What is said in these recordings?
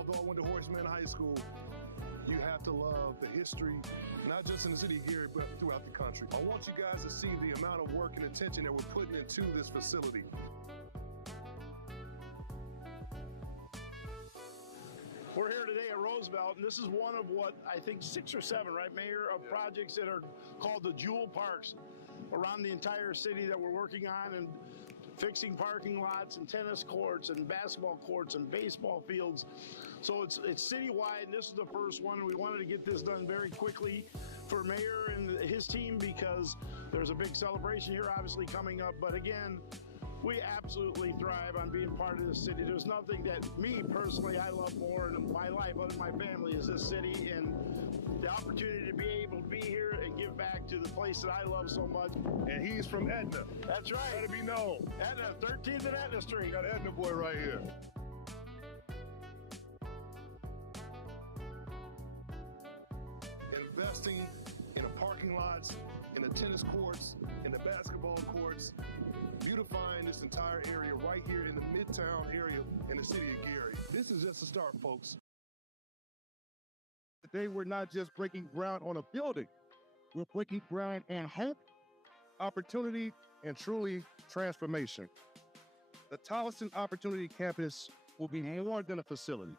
although I went to Horseman High School, you have to love the history, not just in the city of Gary, but throughout the country. I want you guys to see the amount of work and attention that we're putting into this facility. We're here today at Roosevelt, and this is one of what I think 6 or 7, right, Mayor, of projects that are called the Jewel Parks around the entire city that we're working on, and fixing parking lots and tennis courts and basketball courts and baseball fields. So it's citywide, and this is the first one. We wanted to get this done very quickly for Mayor and his team because there's a big celebration here obviously coming up. But again, we absolutely thrive on being part of this city. There's nothing that me personally I love more in my life other than my family is this city, and the opportunity to be able to be here and give back to the place that I love so much. And he's from Etna. That's right. Gotta be known. Etna, 13th and Etna Street. Got an Etna boy right here. Investing in the parking lots, in the tennis courts, in the basketball courts, beautifying this entire area right here in the Midtown area in the city of Gary. This is just a start, folks. Today, we're not just breaking ground on a building. We're breaking ground on hope, opportunity, and truly transformation. The Tolleson Opportunity Campus will be more than a facility.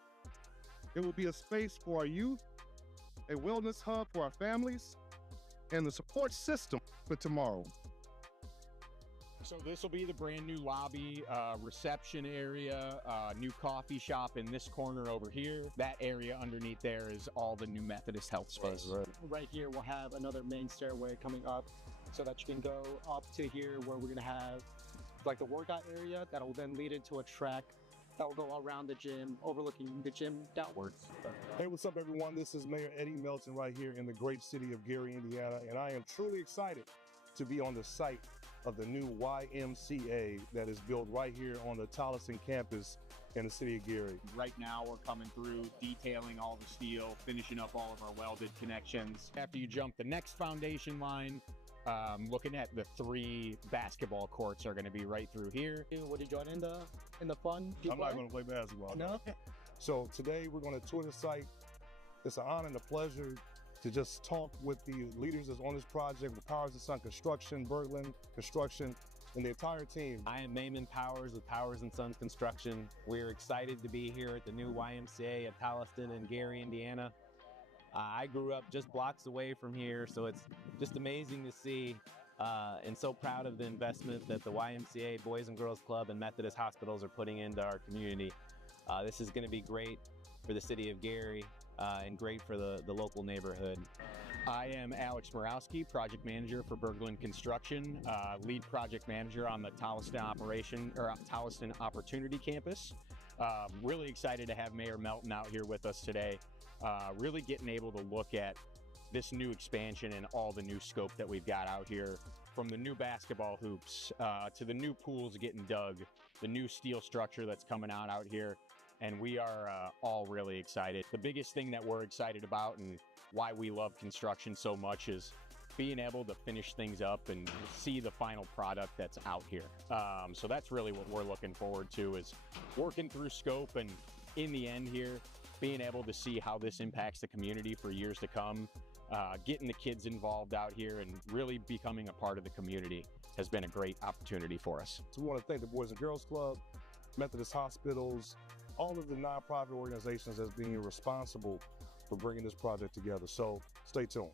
It will be a space for our youth, a wellness hub for our families, and the support system for tomorrow. So this will be the brand new lobby, reception area, new coffee shop in this corner over here. That area underneath there is all the new Methodist Health space. Right here we'll have another main stairway coming up so that you can go up to here where we're gonna have like the workout area that will then lead into a track that will go around the gym, overlooking the gym downwards. Hey, what's up, everyone? This is Mayor Eddie Melton right here in the great city of Gary, Indiana, and I am truly excited to be on the site of the new YMCA that is built right here on the Tolleson campus in the city of Gary. Right now we're coming through, detailing all the steel, finishing up all of our welded connections. After you jump the next foundation line, looking at the 3 basketball courts are going to be right through here. Would you join in the fun? I'm not going to play basketball. No? So today we're going to tour the site. It's an honor and a pleasure to just talk with the leaders that's on this project, with Powers & Son Construction, Berglund Construction, and the entire team. I am Maimon Powers with Powers & Sons Construction. We're excited to be here at the new YMCA at Tolleson in Gary, Indiana. I grew up just blocks away from here, so it's just amazing to see and so proud of the investment that the YMCA, Boys and Girls Club, and Methodist Hospitals are putting into our community. This is going to be great for the city of Gary and great for the local neighborhood. I am Alex Morawski, project manager for Berglund Construction, lead project manager on the Tolleson Opportunity Campus. Really excited to have Mayor Melton out here with us today. Really getting able to look at this new expansion and all the new scope that we've got out here, from the new basketball hoops to the new pools getting dug, the new steel structure that's coming out here. And we are all really excited. The biggest thing that we're excited about and why we love construction so much is being able to finish things up and see the final product that's out here. So that's really what we're looking forward to, is working through scope and in the end here, being able to see how this impacts the community for years to come. Getting the kids involved out here and really becoming a part of the community has been a great opportunity for us. So we want to thank the Boys and Girls Club, Methodist Hospitals, all of the nonprofit organizations that's being responsible for bringing this project together. So stay tuned.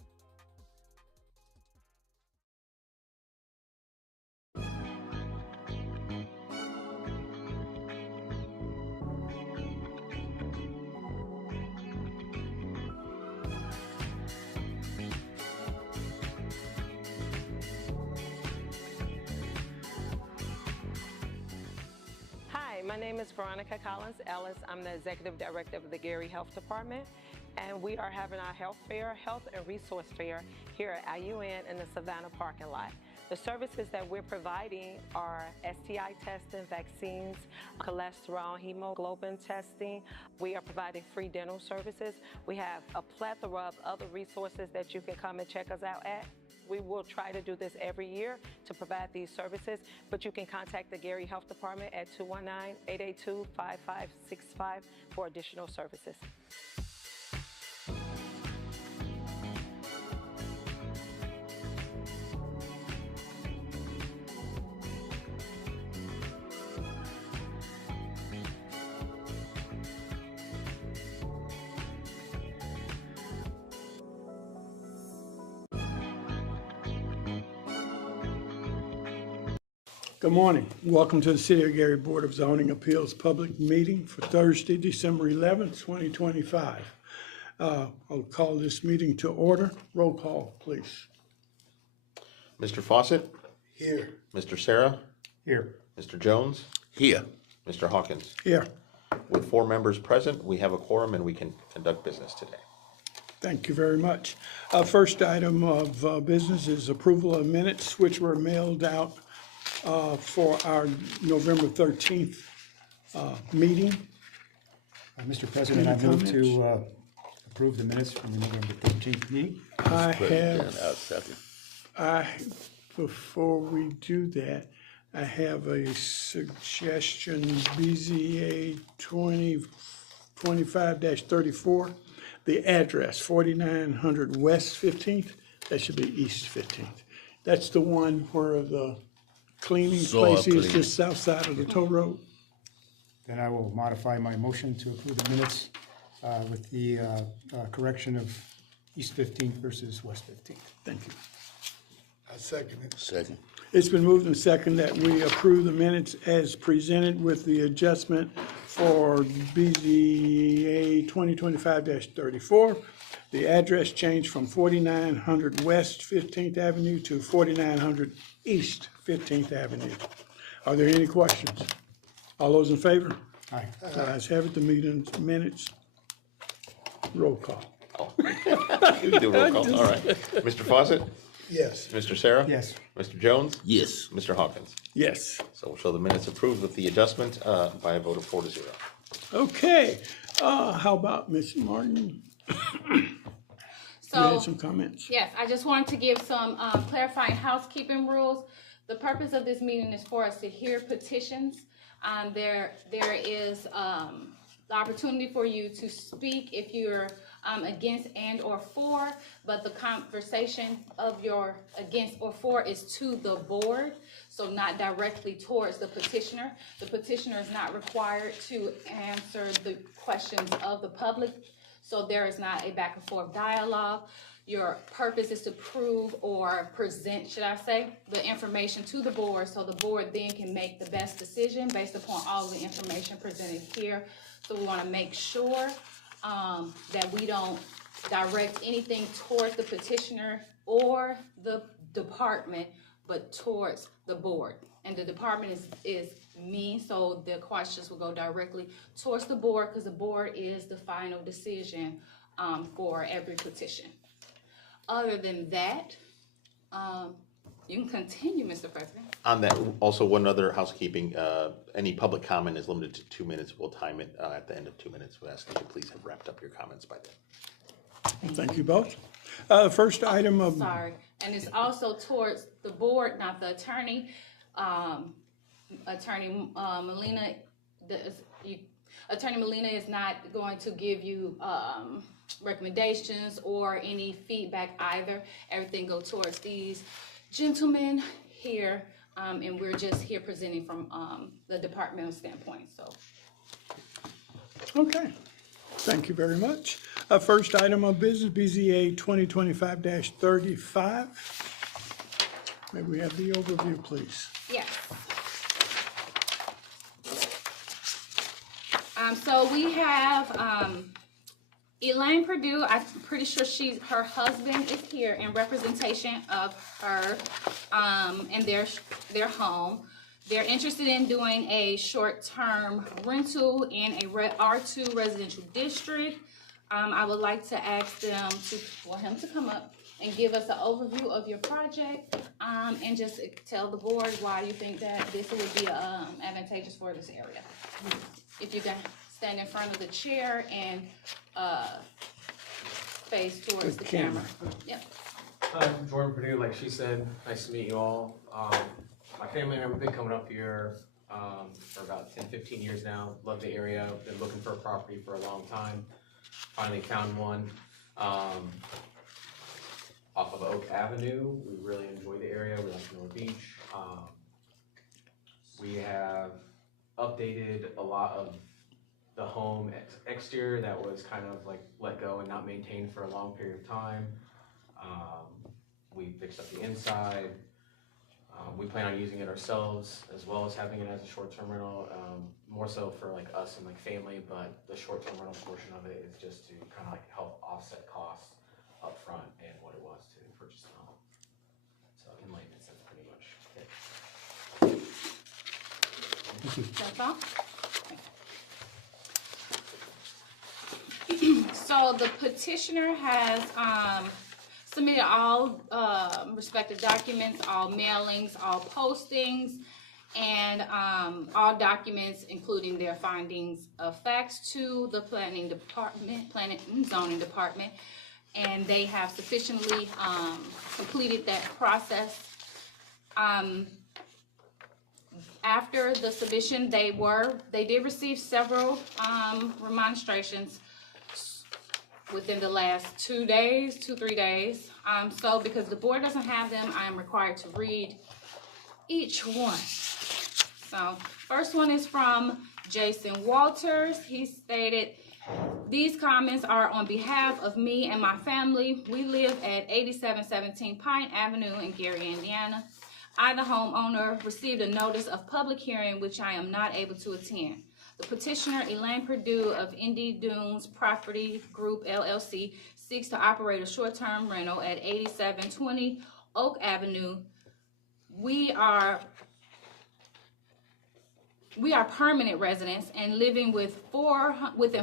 My name is Veronica Collins Ellis. I'm the Executive Director of the Gary Health Department, and we are having our health fair, health and resource fair here at IUN in the Savannah parking lot. The services that we're providing are STI testing, vaccines, cholesterol, hemoglobin testing. We are providing free dental services. We have a plethora of other resources that you can come and check us out at. We will try to do this every year to provide these services, but you can contact the Gary Health Department at 219-882-5565 for additional services. Good morning. Welcome to the City of Gary Board of Zoning Appeals public meeting for Thursday, December 11th, 2025. I'll call this meeting to order. Roll call, please. Mr. Fawcett? Here. Mr. Sarah? Here. Mr. Jones? Here. Mr. Hawkins? Here. With 4 members present, we have a quorum and we can conduct business today. Thank you very much. First item of business is approval of minutes, which were mailed out for our November 13th meeting. Mr. President, I Any move comments? to approve the minutes from the November 13th meeting. I have, I'll second. before we do that, I have a suggestion, BZA 2025-34, the address, 4900 West 15th, that should be East 15th. That's the one where the cleaning Soil place is, cleaning. just south side of the toll road. Then I will modify my motion to approve the minutes with the correction of East 15th versus West 15th. Thank you. I second it. Second. It's been moved and second that we approve the minutes as presented with the adjustment for BZA 2025-34. The address changed from 4900 West 15th Avenue to 4900 East 15th Avenue. Are there any questions? All those in favor? Aye. Ayes have it, the meeting's minutes. Roll call. You can do a roll call, all right. Mr. Fawcett? Yes. Mr. Sarah? Yes. Mr. Jones? Yes. Mr. Hawkins? Yes. So we'll show the minutes approved with the adjustment by a vote of 4-0. Okay, how about Ms. Martin? You So, had some comments? yes, I just wanted to give some clarifying housekeeping rules. The purpose of this meeting is for us to hear petitions. There is the opportunity for you to speak if you're against and or for, but the conversation of your against or for is to the board, so not directly towards the petitioner. The petitioner is not required to answer the questions of the public, so there is not a back and forth dialogue. Your purpose is to prove or present, should I say, the information to the board, so the board then can make the best decision based upon all the information presented here. So we want to make sure that we don't direct anything towards the petitioner or the department, but towards the board. And the department is me, so the questions will go directly towards the board, because the board is the final decision for every petition. Other than that, you can continue, Mr. President. On that, also one other housekeeping, any public comment is limited to 2 minutes. We'll time it at the end of 2 minutes. We ask that you please have wrapped up your comments by then. Thank you both. First item of, Sorry, and it's also towards the board, not the attorney. Attorney Molina, Attorney Molina is not going to give you recommendations or any feedback either. Everything go towards these gentlemen here, and we're just here presenting from the departmental standpoint. So, okay, thank you very much. First item of business, BZA 2025-35. May we have the overview, please? yes. So we have Elaine Purdue. I'm pretty sure her husband is here in representation of her and their home. They're interested in doing a short-term rental in a R2 residential district. I would like to ask them for him to come up and give us an overview of your project, and just tell the board why you think that this would be advantageous for this area. If you can stand in front of the chair and face towards the camera. Yep. I'm Jordan Purdue, like she said. Nice to meet you all. My family and I have been coming up here for about 10, 15 years now. Love the area. Been looking for a property for a long time. Finally found one off of Oak Avenue. We really enjoy the area. We like North Beach. We have updated a lot of the home exterior that was kind of like let go and not maintained for a long period of time. We fixed up the inside. We plan on using it ourselves as well as having it as a short-term rental, more so for like us and like family, but the short-term rental portion of it is just to kind of like help offset costs up front and what it was to purchase the home. So in layman's sense, pretty much it. That's all? So the petitioner has submitted all respective documents, all mailings, all postings, and all documents, including their findings of facts, to the planning and zoning department, and they have sufficiently completed that process. After the submission, they did receive several remonstrations within the last 2 days, 2-3 days. So because the board doesn't have them, I am required to read each one. So first one is from Jason Walters. He stated, "These comments are on behalf of me and my family. We live at 8717 Pine Avenue in Gary, Indiana. I, the homeowner, received a notice of public hearing which I am not able to attend. The petitioner, Elaine Purdue of Indy Dunes Property Group LLC, seeks to operate a short-term rental at 8720 Oak Avenue. We are permanent residents and living within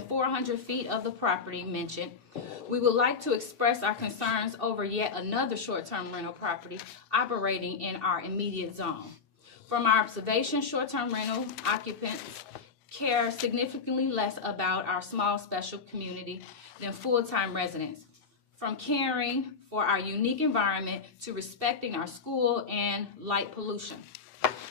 400 feet of the property mentioned. We would like to express our concerns over yet another short-term rental property operating in our immediate zone. From our observation, short-term rental occupants care significantly less about our small special community than full-time residents. From caring for our unique environment to respecting our school and light pollution.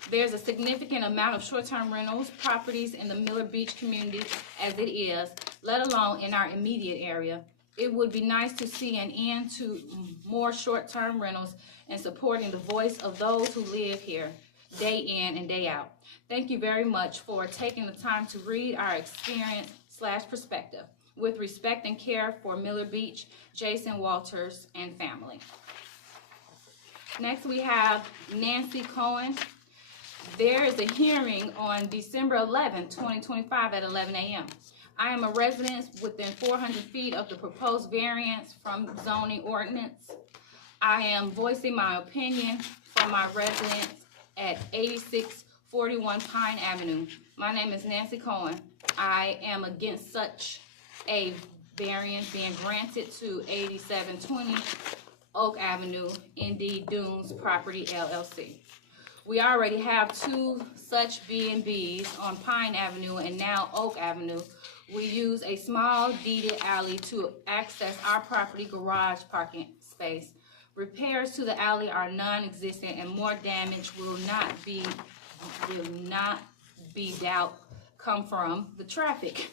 There's a significant amount of short-term rentals properties in the Miller Beach community as it is, let alone in our immediate area. It would be nice to see an end to more short-term rentals and supporting the voice of those who live here day in and day out. Thank you very much for taking the time to read our experience/perspective. With respect and care for Miller Beach, Jason Walters and family." Next we have Nancy Cohen. There is a hearing on December 11, 2025 at 11 a.m. I am a resident within 400 feet of the proposed variance from zoning ordinance. I am voicing my opinion from my residence at 8641 Pine Avenue. My name is Nancy Cohen. I am against such a variance being granted to 8720 Oak Avenue, Indy Dunes Property LLC. We already have 2 such B&Bs on Pine Avenue and now Oak Avenue. We use a small deeded alley to access our property garage parking space. Repairs to the alley are non-existent and more damage will not be doubt come from the traffic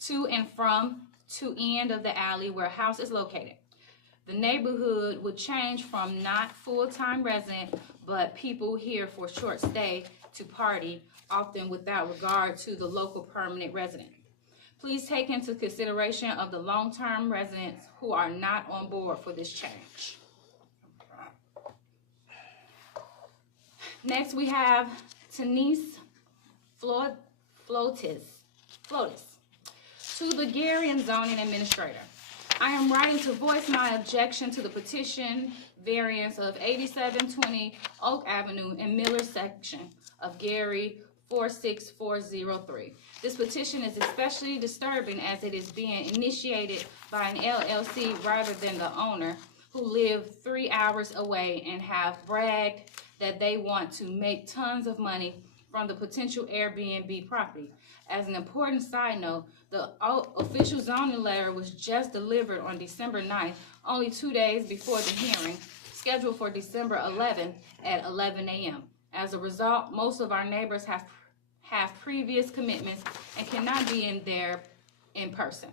to and from to end of the alley where house is located. The neighborhood would change from not full-time resident, but people here for short stay to party, often without regard to the local permanent resident. Please take into consideration of the long-term residents who are not on board for this change. Next, we have Denise Flotis. To the Gary and Zoning Administrator. I am writing to voice my objection to the petition variance of 8720 Oak Avenue in Miller section of Gary 46403. This petition is especially disturbing as it is being initiated by an LLC rather than the owner, who live 3 hours away and have bragged that they want to make tons of money from the potential Airbnb property. As an important side note, the official zoning letter was just delivered on December 9th, only 2 days before the hearing, scheduled for December 11th at 11 a.m. As a result, most of our neighbors have previous commitments and cannot be in there in person,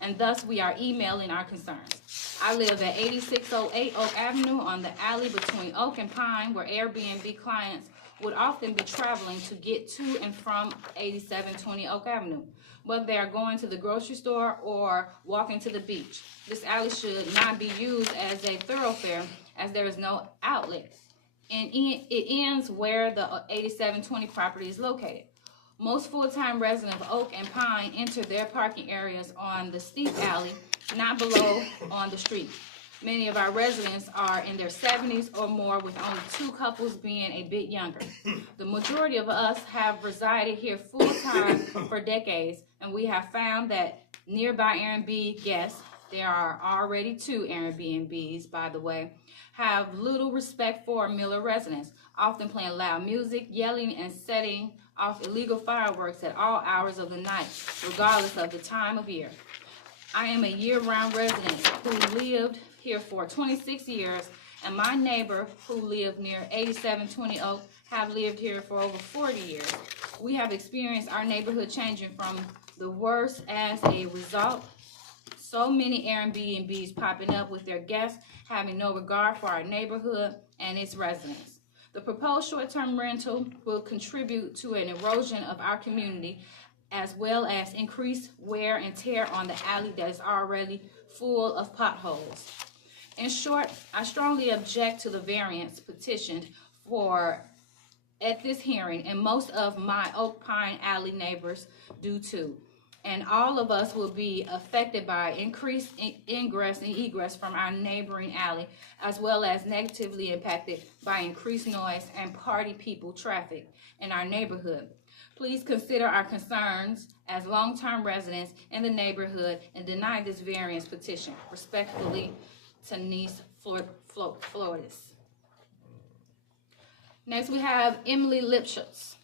and thus we are emailing our concerns. I live at 8608 Oak Avenue on the alley between Oak and Pine, where Airbnb clients would often be traveling to get to and from 8720 Oak Avenue, whether they are going to the grocery store or walking to the beach. This alley should not be used as a thoroughfare, as there is no outlet, and it ends where the 8720 property is located. Most full-time residents of Oak and Pine enter their parking areas on the steep alley, not below on the street. Many of our residents are in their 70s or more, with only 2 couples being a bit younger. The majority of us have resided here full-time for decades, and we have found that nearby Airbnb guests, there are already 2 Airbnbs, by the way, have little respect for Miller residents, often playing loud music, yelling, and setting off illegal fireworks at all hours of the night, regardless of the time of year. I am a year-round resident who lived here for 26 years, and my neighbor who lived near 8720 Oak have lived here for over 40 years. We have experienced our neighborhood changing from the worst as a result. So many Airbnbs popping up with their guests having no regard for our neighborhood and its residents. The proposed short-term rental will contribute to an erosion of our community, as well as increased wear and tear on the alley that is already full of potholes. In short, I strongly object to the variance petitioned for at this hearing, and most of my Oak Pine Alley neighbors do too. And all of us will be affected by increased ingress and egress from our neighboring alley, as well as negatively impacted by increased noise and party people traffic in our neighborhood. Please consider our concerns as long-term residents in the neighborhood and deny this variance petition. Respectfully, Tanise Flores. Next, we have Emily Lipschutz.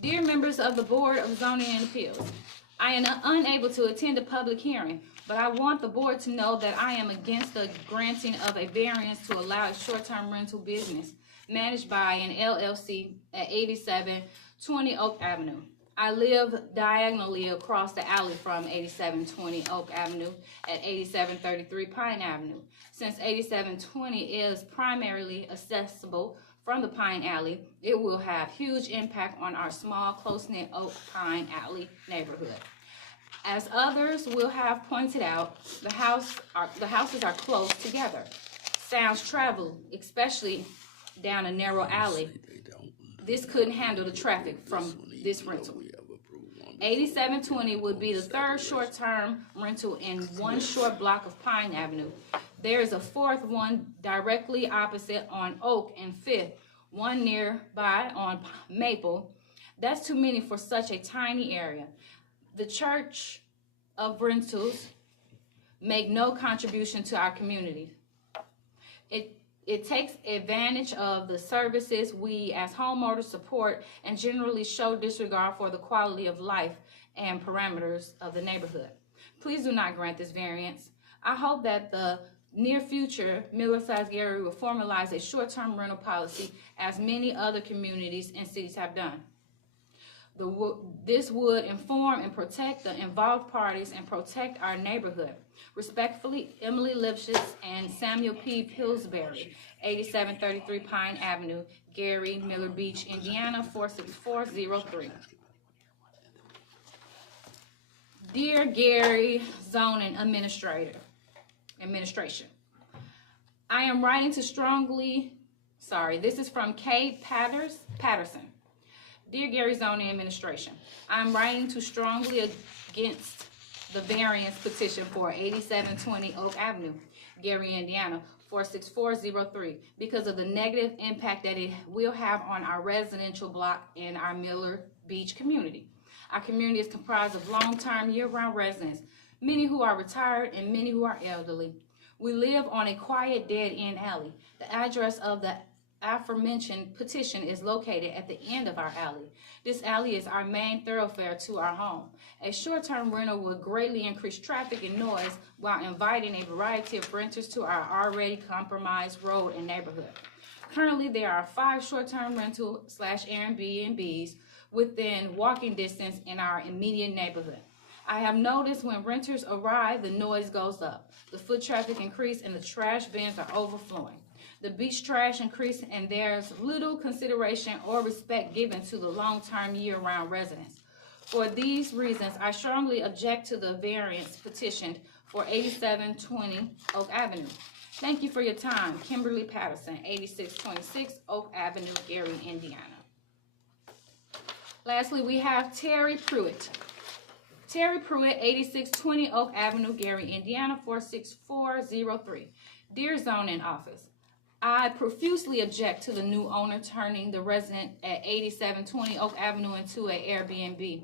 Dear members of the Board of Zoning and Appeals, I am unable to attend a public hearing, but I want the board to know that I am against the granting of a variance to allow a short-term rental business managed by an LLC at 8720 Oak Avenue. I live diagonally across the alley from 8720 Oak Avenue at 8733 Pine Avenue. Since 8720 is primarily accessible from the Pine Alley, it will have huge impact on our small, close-knit Oak Pine Alley neighborhood. As others will have pointed out, the houses are close together. Sounds travel, especially down a narrow alley. This couldn't handle the traffic from this rental. 8720 would be the 3rd short-term rental in one short block of Pine Avenue. There is a 4th one directly opposite on Oak and 5th, one nearby on Maple. That's too many for such a tiny area. The Church of Rentals make no contribution to our community. It takes advantage of the services we as homeowners support and generally show disregard for the quality of life and parameters of the neighborhood. Please do not grant this variance. I hope that the near future, Miller-Sides Gary will formalize a short-term rental policy as many other communities and cities have done. This would inform and protect the involved parties and protect our neighborhood. Respectfully, Emily Lipschutz and Samuel P. Pillsbury, 8733 Pine Avenue, Gary, Miller Beach, Indiana, 46403. Dear Gary Zoning Administration, I am writing to this is from Kay Patterson. Dear Gary Zoning Administration, I am writing to strongly against the variance petition for 8720 Oak Avenue, Gary, Indiana, 46403, because of the negative impact that it will have on our residential block in our Miller Beach community. Our community is comprised of long-term, year-round residents, many who are retired and many who are elderly. We live on a quiet, dead-end alley. The address of the aforementioned petition is located at the end of our alley. This alley is our main thoroughfare to our home. A short-term rental would greatly increase traffic and noise while inviting a variety of renters to our already compromised road and neighborhood. Currently, there are 5 short-term rental / Airbnbs within walking distance in our immediate neighborhood. I have noticed when renters arrive, the noise goes up, the foot traffic increase, and the trash bins are overflowing. The beach trash increase, and there's little consideration or respect given to the long-term year-round residents. For these reasons, I strongly object to the variance petitioned for 8720 Oak Avenue. Thank you for your time. Kimberly Patterson, 8626 Oak Avenue, Gary, Indiana. Lastly, we have Terry Pruitt. Terry Pruitt, 8620 Oak Avenue, Gary, Indiana, 46403. Dear Zoning Office, I profusely object to the new owner turning the resident at 8720 Oak Avenue into an Airbnb.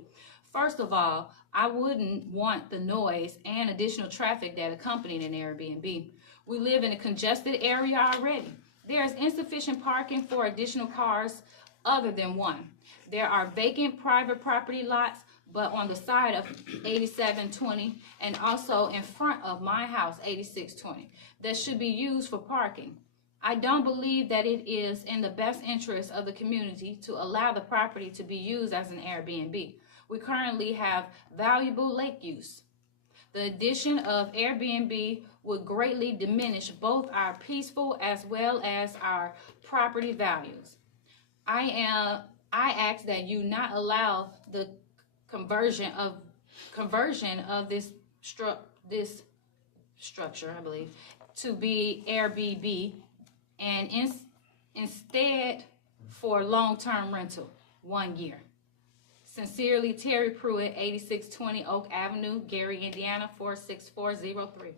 First of all, I wouldn't want the noise and additional traffic that accompanied an Airbnb. We live in a congested area already. There is insufficient parking for additional cars other than one. There are vacant private property lots, but on the side of 8720 and also in front of my house, 8620, that should be used for parking. I don't believe that it is in the best interest of the community to allow the property to be used as an Airbnb. We currently have valuable lake use. The addition of Airbnb would greatly diminish both our peaceful as well as our property values. I ask that you not allow the conversion of this structure, I believe, to be Airbnb, and instead for long-term rental, 1 year. Sincerely, Terry Pruitt, 8620 Oak Avenue, Gary, Indiana, 46403.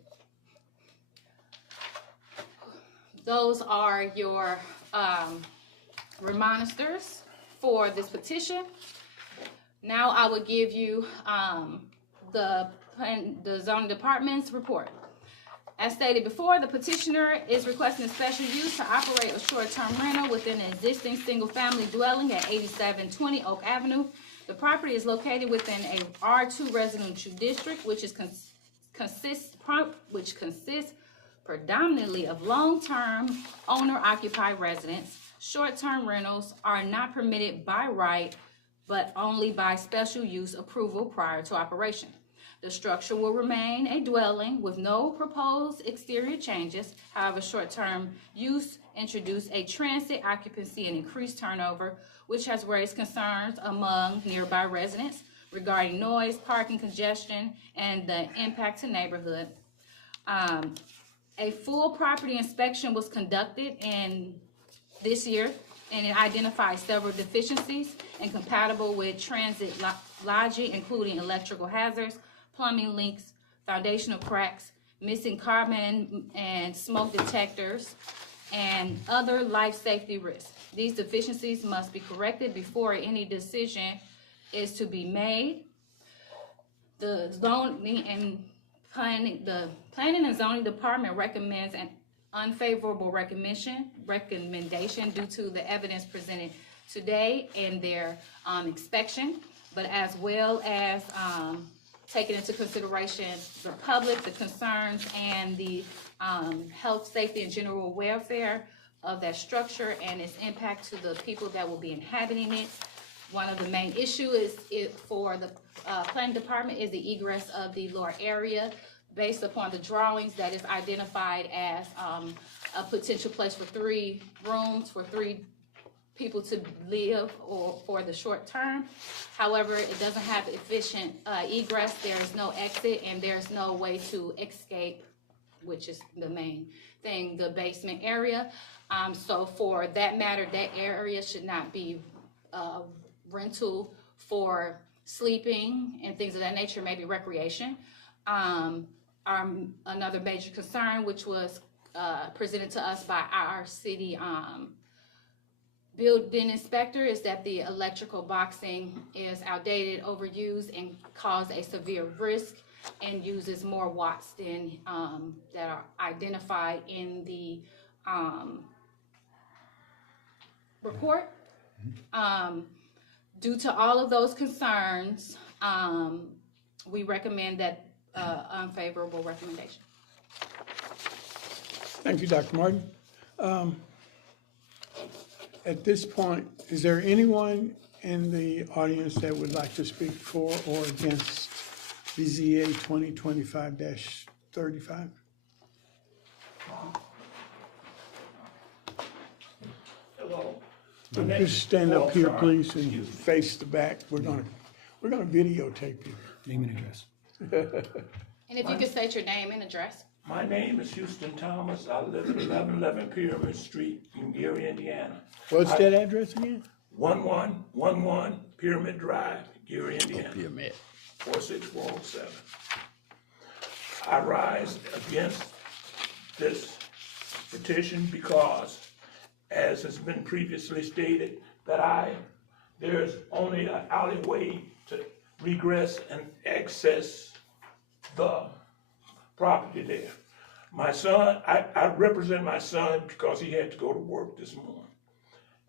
Those are your remonsters for this petition. Now I will give you the zoning department's report. As stated before, the petitioner is requesting a special use to operate a short-term rental within an existing single-family dwelling at 8720 Oak Avenue. The property is located within a R2 residential district, which consists predominantly of long-term owner-occupied residents. Short-term rentals are not permitted by right, but only by special use approval prior to operation. The structure will remain a dwelling with no proposed exterior changes. However, short-term use introduced a transit occupancy and increased turnover, which has raised concerns among nearby residents regarding noise, parking congestion, and the impact to neighborhood. A full property inspection was conducted in this year, and it identified several deficiencies incompatible with transit logic, including electrical hazards, plumbing leaks, foundational cracks, missing carbon and smoke detectors, and other life safety risks. These deficiencies must be corrected before any decision is to be made. The Planning and Zoning Department recommends an unfavorable recommendation due to the evidence presented today in their inspection, but as well as taking into consideration the public, the concerns, and the health, safety, and general welfare of that structure and its impact to the people that will be inhabiting it. One of the main issues for the planning department is the egress of the lower area based upon the drawings that is identified as a potential place for 3 rooms for 3 people to live or for the short term. However, it doesn't have efficient egress. There is no exit and there's no way to escape, which is the main thing, the basement area. So for that matter, that area should not be rental for sleeping and things of that nature, maybe recreation. Another major concern, which was presented to us by our city building inspector, is that the electrical boxing is outdated, overused, and cause a severe risk and uses more watts than that are identified in the report. Due to all of those concerns, we recommend that unfavorable recommendation. Thank you, Dr. Martin. At this point, is there anyone in the audience that would like to speak for or against BZA 2025-35? Hello. Just stand up here, please, and face the back. We're gonna videotape you. Name and address. And if you could state your name and address. My name is Houston Thomas. I live at 1111 Pyramid Street in Gary, Indiana. What's that address again? 1111 Pyramid Drive, Gary, Indiana. 46407. I rise against this petition because, as has been previously stated, that there's only an alleyway to regress and access the property there. My son, I represent my son because he had to go to work this morning.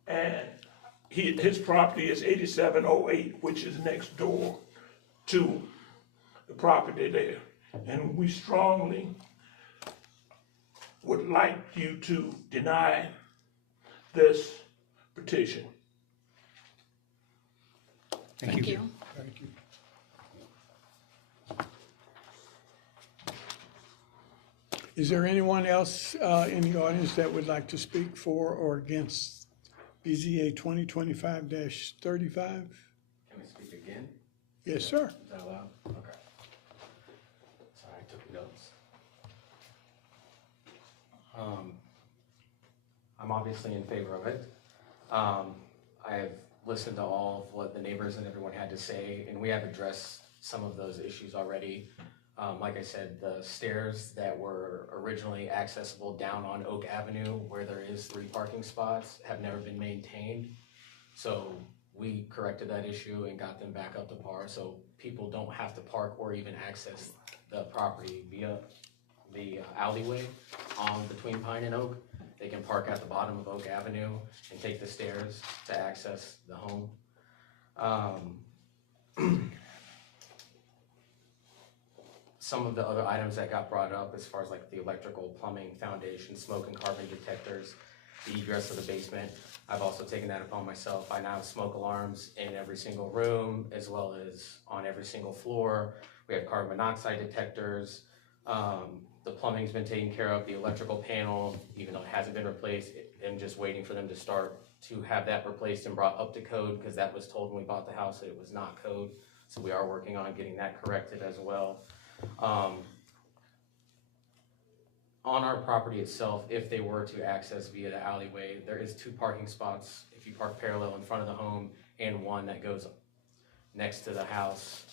And his property is 8708, which is next door to the property there. And we strongly would like you to deny this petition. Thank you. Thank you. Is there anyone else in the audience that would like to speak for or against BZA 2025-35? Can we speak again? Yes, sir. Is that allowed? Okay. Sorry, I took notes. I'm obviously in favor of it. I have listened to all of what the neighbors and everyone had to say, and we have addressed some of those issues already. Like I said, the stairs that were originally accessible down on Oak Avenue, where there is 3 parking spots, have never been maintained. So we corrected that issue and got them back up to par, so people don't have to park or even access the property via the alleyway between Pine and Oak. They can park at the bottom of Oak Avenue and take the stairs to access the home. Some of the other items that got brought up as far as like the electrical, plumbing, foundation, smoke and carbon detectors, the egress of the basement, I've also taken that upon myself. I now have smoke alarms in every single room as well as on every single floor. We have carbon monoxide detectors. The plumbing's been taken care of, the electrical panel, even though it hasn't been replaced, I'm just waiting for them to start to have that replaced and brought up to code, because that was told when we bought the house that it was not code. So we are working on getting that corrected as well. On our property itself, if they were to access via the alleyway, there is 2 parking spots if you park parallel in front of the home, and 1 that goes next to the house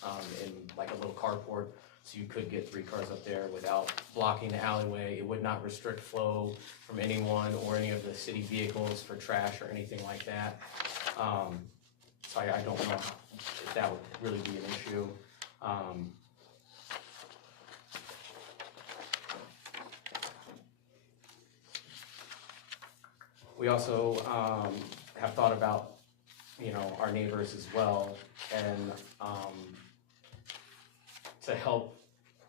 in like a little carport. So you could get 3 cars up there without blocking the alleyway. It would not restrict flow from anyone or any of the city vehicles for trash or anything like that. So I don't know if that would really be an issue. We also have thought about, our neighbors as well, and to help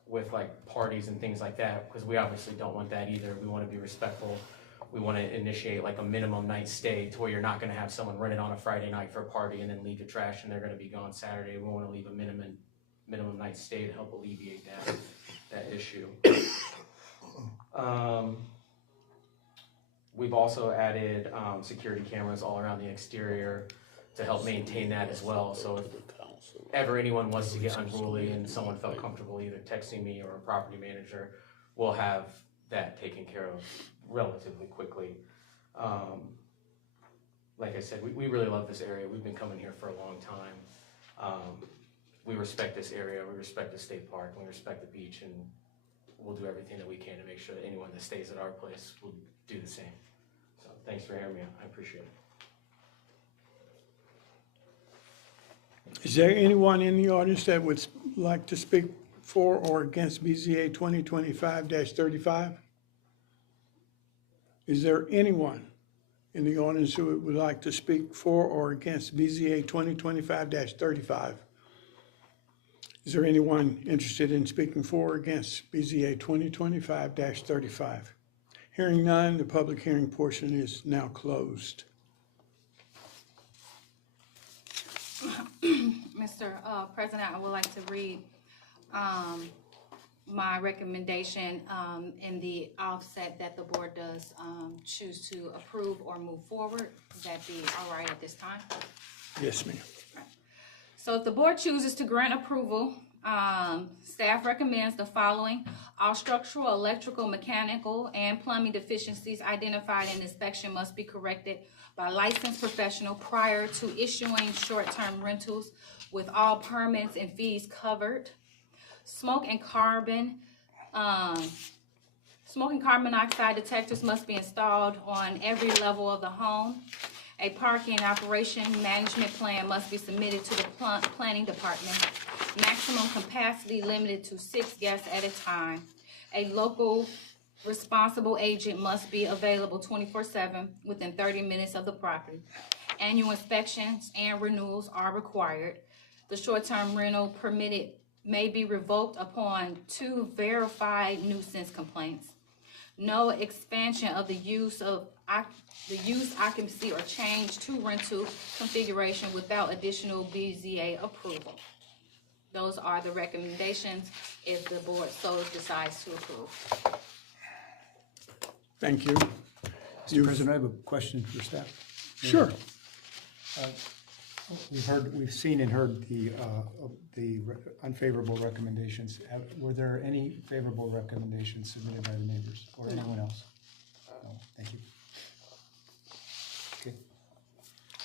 with like parties and things like that, because we obviously don't want that either. We want to be respectful. We want to initiate like a minimum night stay to where you're not going to have someone run it on a Friday night for a party and then leave the trash and they're going to be gone Saturday. We want to leave a minimum night stay to help alleviate that issue. We've also added security cameras all around the exterior to help maintain that as well. So if ever anyone was to get unruly and someone felt comfortable either texting me or a property manager, we'll have that taken care of relatively quickly. Like I said, we really love this area. We've been coming here for a long time. We respect this area, we respect the state park, and we respect the beach, and we'll do everything that we can to make sure that anyone that stays at our place will do the same. So thanks for hearing me. I appreciate it. Is there anyone in the audience that would like to speak for or against BZA 2025-35? Is there anyone in the audience who would like to speak for or against BZA 2025-35? Is there anyone interested in speaking for or against BZA 2025-35? Hearing none, the public hearing portion is now closed. Mr. President, I would like to read my recommendation in the offset that the board does choose to approve or move forward. Would that be all right at this time? Yes, ma'am. So if the board chooses to grant approval, staff recommends the following. All structural, electrical, mechanical, and plumbing deficiencies identified in inspection must be corrected by licensed professional prior to issuing short-term rentals with all permits and fees covered. Smoke and carbon monoxide detectors must be installed on every level of the home. A parking operation management plan must be submitted to the planning department. Maximum capacity limited to 6 guests at a time. A local responsible agent must be available 24/7 within 30 minutes of the property. Annual inspections and renewals are required. The short-term rental permitted may be revoked upon 2 verified nuisance complaints. No expansion of the use, occupancy, or change to rental configuration without additional BZA approval. Those are the recommendations if the board so decides to approve. Thank you. Mr. President, I have a question for staff. Sure. We've seen and heard the unfavorable recommendations. Were there any favorable recommendations submitted by the neighbors or anyone else? No, thank you. Okay.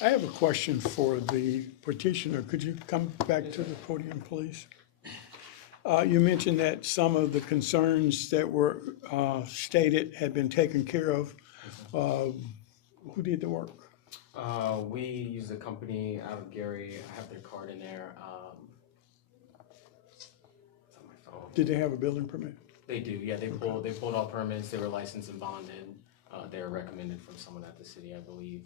I have a question for the petitioner. Could you come back to the podium, please? You mentioned that some of the concerns that were stated had been taken care of. Who did the work? We use a company out of Gary. I have their card in there. It's on my phone. Did they have a building permit? They do. Yeah, they pulled all permits. They were licensed and bonded. They were recommended from someone at the city, I believe.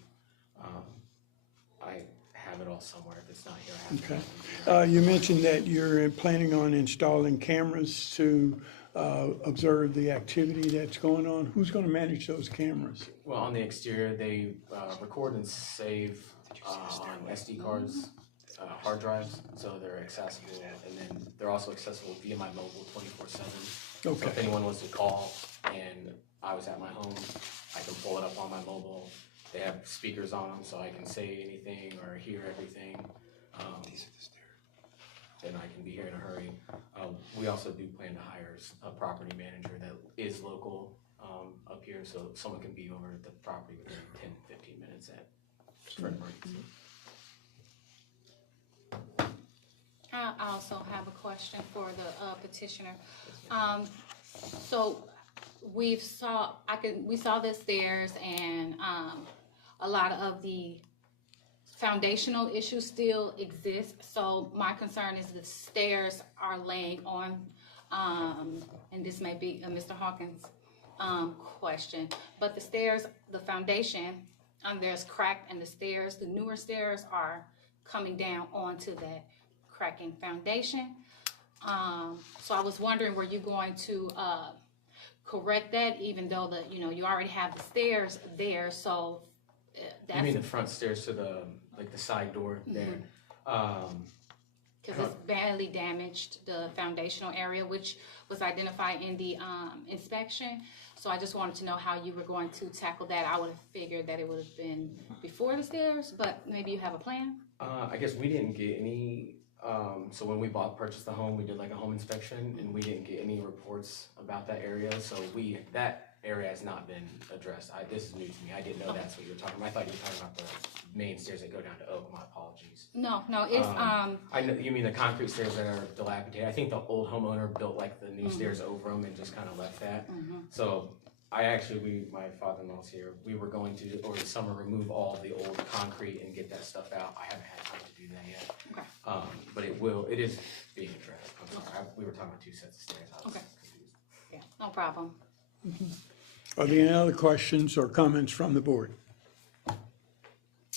I have it all somewhere. If it's not here, I have it. Okay. You mentioned that you're planning on installing cameras to observe the activity that's going on. Who's going to manage those cameras? Well, on the exterior, they record and save on SD cards, hard drives, so they're accessible. And then they're also accessible via my mobile 24/7. Okay. So if anyone was to call and I was at my home, I can pull it up on my mobile. They have speakers on them, so I can say anything or hear everything. Then I can be here in a hurry. We also do plan to hire a property manager that is local up here, so someone can be over at the property within 10-15 minutes for an emergency. I also have a question for the petitioner. So we saw the stairs and a lot of the foundational issues still exist. So my concern is the stairs are laying on, and this may be a Mr. Hawkins question, but the stairs, the foundation, there's cracked, and the newer stairs are coming down onto that cracking foundation. So I was wondering, were you going to correct that, even though you already have the stairs there? So that's, you mean the front stairs to the side door there? Because it's badly damaged, the foundational area, which was identified in the inspection. So I just wanted to know how you were going to tackle that. I would have figured that it would have been before the stairs, but maybe you have a plan? I guess we didn't get any. So when we purchased the home, we did like a home inspection, and we didn't get any reports about that area. So that area has not been addressed. This is new to me. I didn't know that's what you were talking about. I thought you were talking about the main stairs that go down to Oak. My apologies. No, it's I know you mean the concrete stairs that are dilapidated. I think the old homeowner built like the new stairs over them and just kind of left that. So my father-in-law's here. We were going to over the summer remove all of the old concrete and get that stuff out. I haven't had time to do that yet. Okay. But it is being addressed. I'm sorry. We were talking about 2 sets of stairs. I was confused. Yeah, no problem. Are there any other questions or comments from the board?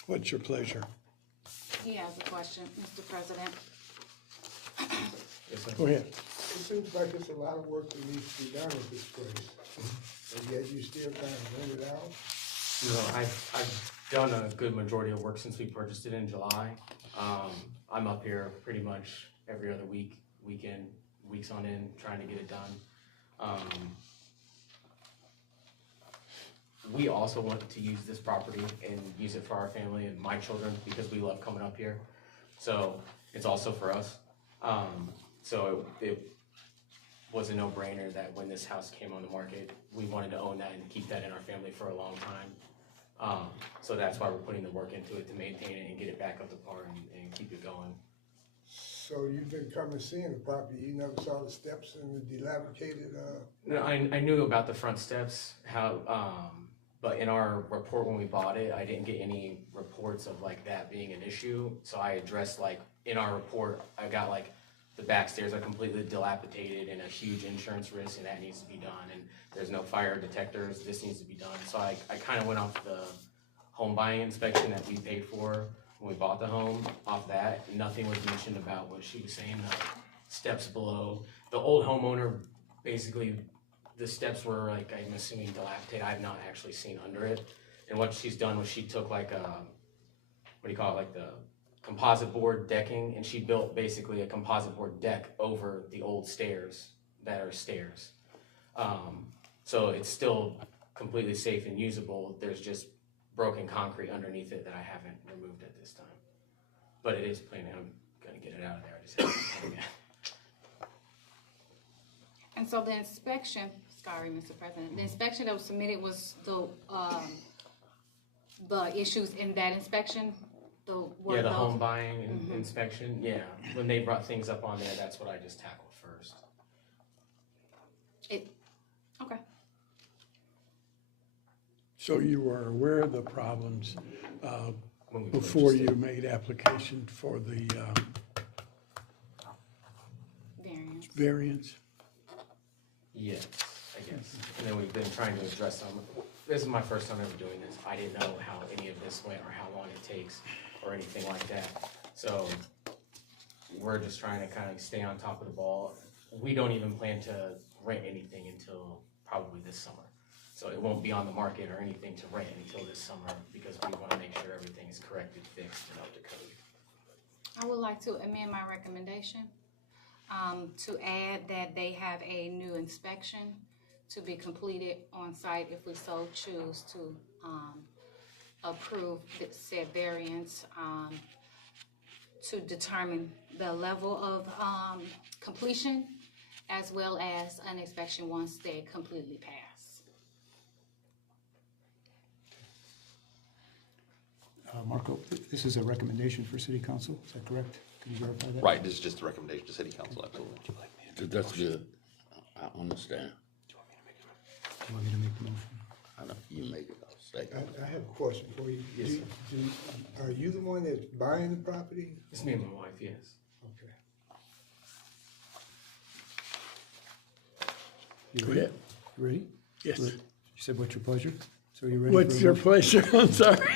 What's your pleasure? He has a question, Mr. President. Go ahead. It seems like it's a lot of work that needs to be done at this place, and yet you still kind of rent it out. No, I've done a good majority of work since we purchased it in July. I'm up here pretty much every other weekend, weeks on end, trying to get it done. We also want to use this property and use it for our family and my children because we love coming up here. So it's also for us. So it was a no-brainer that when this house came on the market, we wanted to own that and keep that in our family for a long time. So that's why we're putting the work into it to maintain it and get it back up to par and keep it going. So you've been coming seeing the property, you never saw the steps and the dilapidated, No, I knew about the front steps, but in our report when we bought it, I didn't get any reports of like that being an issue. So I addressed like in our report, I got like the back stairs are completely dilapidated and a huge insurance risk, and that needs to be done. And there's no fire detectors. This needs to be done. So I kind of went off the home buying inspection that we paid for when we bought the home. Off that, nothing was mentioned about what she was saying. The steps below, the old homeowner, basically, the steps were like, I'm assuming dilapidated. I've not actually seen under it. And what she's done was she took like a, what do you call it, like the composite board decking, and she built basically a composite board deck over the old stairs that are stairs. So it's still completely safe and usable. There's just broken concrete underneath it that I haven't removed at this time. But it is planning, I'm gonna get it out of there. I just haven't done it. And so the inspection, sorry, Mr. President, the inspection that was submitted was the issues in that inspection? Yeah, the home buying and inspection, yeah. When they brought things up on there, that's what I just tackled first. Okay. So you were aware of the problems When we before purchased you it. made application for the variance? Yes, I guess. And then we've been trying to address them. This is my first time ever doing this. I didn't know how any of this went or how long it takes or anything like that. So we're just trying to kind of stay on top of the ball. We don't even plan to rent anything until probably this summer. So it won't be on the market or anything to rent until this summer because we want to make sure everything is corrected, fixed, and up to code. I would like to amend my recommendation to add that they have a new inspection to be completed on site if we so choose to approve said variance to determine the level of completion as well as an inspection once they completely pass. Marco, this is a recommendation for city council, is that correct? Can you verify that? Right, this is just a recommendation to city council, absolutely. That's good. I understand. Do you want me to make the motion? I know, you make it, I'll second. I have a question for you. Yes, sir. Are you the one that's buying the property? It's me and my wife, yes. Okay. You Go ready? ahead. You ready? Yes. You said, what's your pleasure? So you ready? What's for a your motion? pleasure? I'm sorry.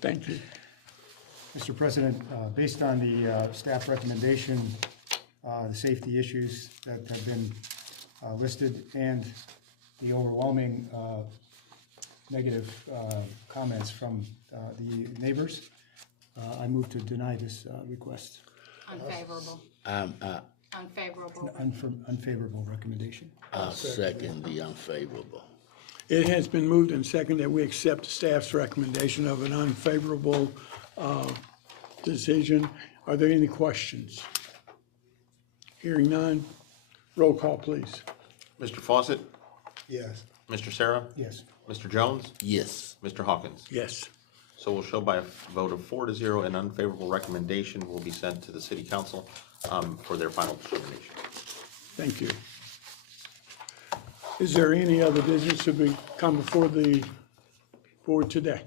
Thank you. Mr. President, based on the staff recommendation, the safety issues that have been listed, and the overwhelming negative comments from the neighbors, I move to deny this request. Unfavorable. Unfavorable. Unfavorable recommendation. I'll second the unfavorable. It has been moved and seconded that we accept staff's recommendation of an unfavorable decision. Are there any questions? Hearing none, roll call, please. Mr. Fawcett? Yes. Mr. Sarah? Yes. Mr. Jones? Yes. Mr. Hawkins? Yes. So we'll show by a vote of 4-0, an unfavorable recommendation will be sent to the city council for their final determination. Thank you. Is there any other business to come before the board today?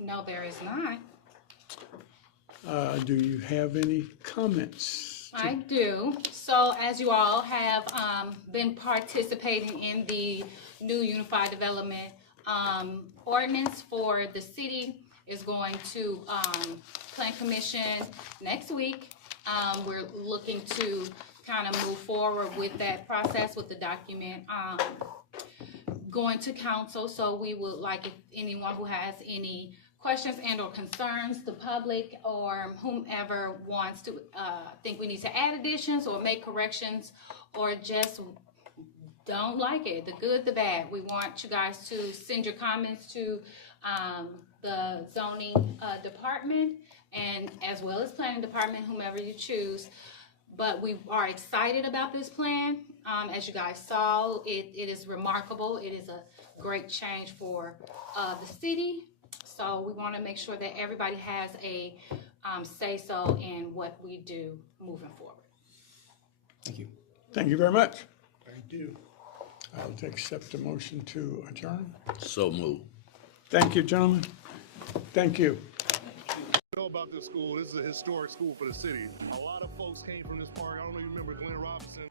No, there is not. Do you have any comments? I do. So as you all have been participating in the new Unified Development ordinance for the city is going to Plan Commission next week. We're looking to kind of move forward with that process with the document going to council. So we would like, if anyone who has any questions and or concerns, the public or whomever wants to think we need to add additions or make corrections or just don't like it, the good, the bad. We want you guys to send your comments to the zoning department and as well as planning department, whomever you choose. But we are excited about this plan. As you guys saw, it is remarkable. It is a great change for the city. So we want to make sure that everybody has a say-so in what we do moving forward. Thank you. Thank you very much. Thank you. I'll accept a motion to adjourn. So move. Thank you, gentlemen. Thank you. Know about this school. This is a historic school for the city. A lot of folks came from this park. I don't know if you remember Glenn Robinson.